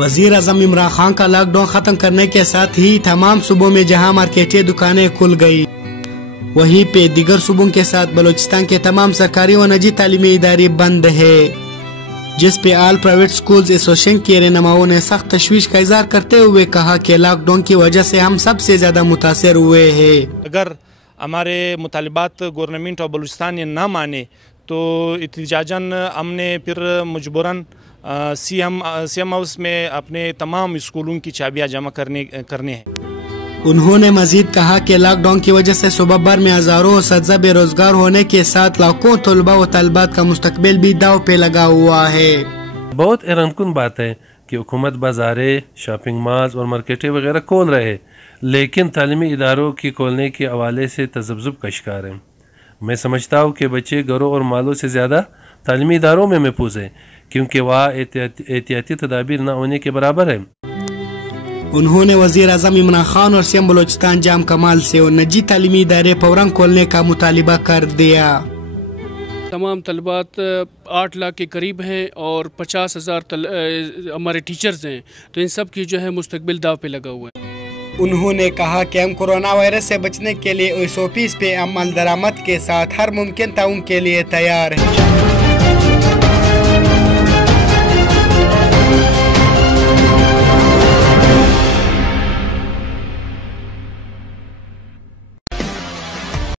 वजीर आजम इमरान खान का लॉकडाउन खत्म करने के साथ ही तमाम सूबों में जहां मार्केटें दुकानें खुल गई, वहीं पे दीगर सूबों के साथ बलूचिस्तान के तमाम सरकारी और निजी तालीमी इदारे बंद है, जिस पे ऑल प्राइवेट स्कूल्स एसोसिएशन के रहनुमाओं ने सख्त तशवीश का इजहार करते हुए कहा कि लॉकडाउन की वजह से हम सबसे ज्यादा मुतासर हुए हैं। अगर हमारे मुतालिबात गवर्नमेंट और बलूचिस्तान ये ना माने तो इत्तिजाजन हमने फिर मजबूरन सीएम हाउस में अपने तमाम स्कूलों की चाबियां जमा करने हैं। उन्होंने मजीद कहा कि लॉकडाउन की वजह से सूबा भर में हजारों असतिज़ा बेरोजगार होने के साथ लाखों तलबा व तलबात का मुस्तकबिल भी दाव पे लगा हुआ है। बहुत हैरानकुन बात है कि हुकूमत बाजारें, शॉपिंग मॉल्स और मार्केटें वगैरह खोल रहे हैं, लेकिन तालीमी इदारों की खोलने के हवाले से तजब्जुब का शिकार है। मैं समझता हूँ कि बच्चे घरों और मालों से ज़्यादा तालीमी इदारों में महफूज हैं, क्योंकि वहाँ एहतियाती तदाबीर न होने के बराबर है। उन्होंने वजीर आजम इमरान खान और सीएम बलूचिस्तान जाम कमाल से और निजी तालीमी इदारे फौरन खोलने का मुतालिबा कर दिया। तमाम तलबात 8 लाख के करीब हैं और 50,000 हमारे टीचर्स हैं, तो इन सब की जो है मुस्तकबिल दाव पे लगा हुआ है। उन्होंने कहा कि हम कोरोना वायरस से बचने के लिए SOPs पे अमल दरामद के साथ हर मुमकिन ताउन के लिए तैयार हैं।